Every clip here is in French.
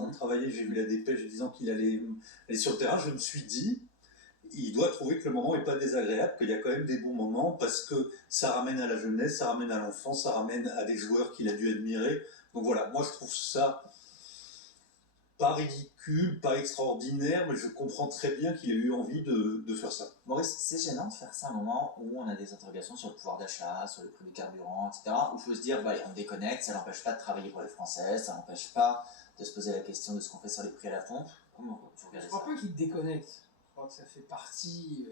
train de travailler, j'ai vu la dépêche disant qu'il allait aller sur le terrain, je me suis dit, il doit trouver que le moment n'est pas désagréable, qu'il y a quand même des bons moments, parce que ça ramène à la jeunesse, ça ramène à l'enfance, ça ramène à des joueurs qu'il a dû admirer. Donc voilà, moi je trouve ça pas ridicule, pas extraordinaire, mais je comprends très bien qu'il ait eu envie de faire ça. Maurice, c'est gênant de faire ça à un moment où on a des interrogations sur le pouvoir d'achat, sur le prix du carburant, etc., où il faut se dire, bah, allez, on déconnecte, ça n'empêche pas de travailler pour les Français, ça n'empêche pas de se poser la question de ce qu'on fait sur les prix à la pompe. Comment vous regardez ça? Je crois pas qu'il déconnecte. Je crois que ça fait partie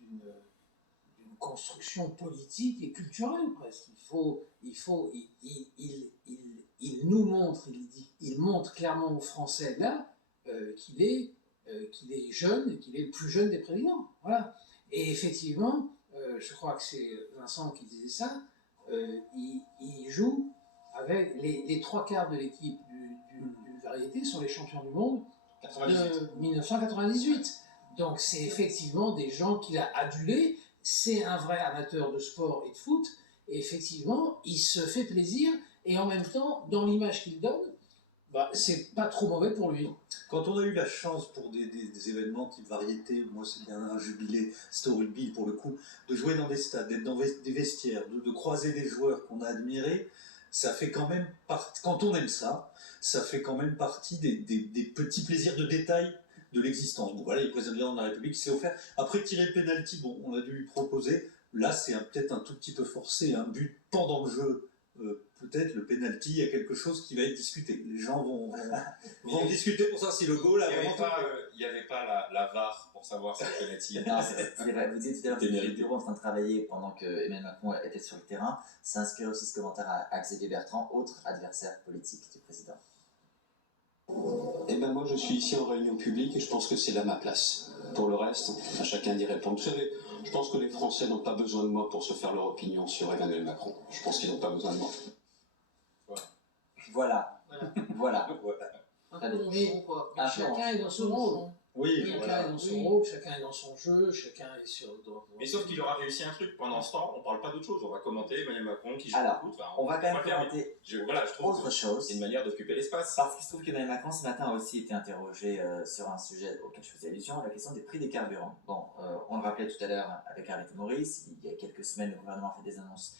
d'une construction politique et culturelle presque. Il nous montre, il montre clairement aux Français là qu'il est jeune et qu'il est le plus jeune des présidents. Voilà. Et effectivement, je crois que c'est Vincent qui disait ça, il joue avec les trois quarts de l'équipe du Variété sont les champions du monde de 1998. Donc c'est effectivement des gens qu'il a adulés. C'est un vrai amateur de sport et de foot, et effectivement, il se fait plaisir, et en même temps, dans l'image qu'il donne, bah, c'est pas trop mauvais pour lui. Quand on a eu la chance pour des événements type variété, moi c'était un jubilé, c'était au rugby pour le coup, de jouer dans des stades, d'être dans des vestiaires, de croiser des joueurs qu'on a admirés, ça fait quand même partie, quand on aime ça, ça fait quand même partie des petits plaisirs de détail de l'existence. Bon voilà, il est président de la République, il s'est offert. Après tirer le penalty, bon, on a dû lui proposer. Là, c'est peut-être un tout petit peu forcé, un but pendant le jeu. Peut-être le penalty, il y a quelque chose qui va être discuté. Les gens vont discuter pour savoir si le goal a vraiment. Il n'y avait pas la VAR pour savoir si le penalty. Non, c'est vrai. Vous disiez tout à l'heure que vous étiez en train de travailler pendant que Emmanuel Macron était sur le terrain. Ça inspire aussi ce commentaire à Xavier Bertrand, autre adversaire politique du président. Eh ben moi je suis ici en réunion publique et je pense que c'est là ma place. Pour le reste, à chacun d'y répondre. Vous savez, je pense que les Français n'ont pas besoin de moi pour se faire leur opinion sur Emmanuel Macron. Je pense qu'ils n'ont pas besoin de moi. Voilà. Chacun est dans son rôle. Oui, Chacun est dans son rôle, chacun est dans son jeu, chacun est sur... Mais sauf qu'il aura réussi un truc. Pendant ce temps, on ne parle pas d'autre chose. On va commenter Emmanuel Macron qui joue Alors, beaucoup. Enfin, on va quand même commenter je trouve autre chose. C'est une manière d'occuper l'espace. Parce qu'il se trouve qu'Emmanuel Macron, ce matin, a aussi été interrogé sur un sujet auquel je faisais allusion, la question des prix des carburants. Bon, on le rappelait tout à l'heure avec Arlette Maurice, il y a quelques semaines, le gouvernement a fait des annonces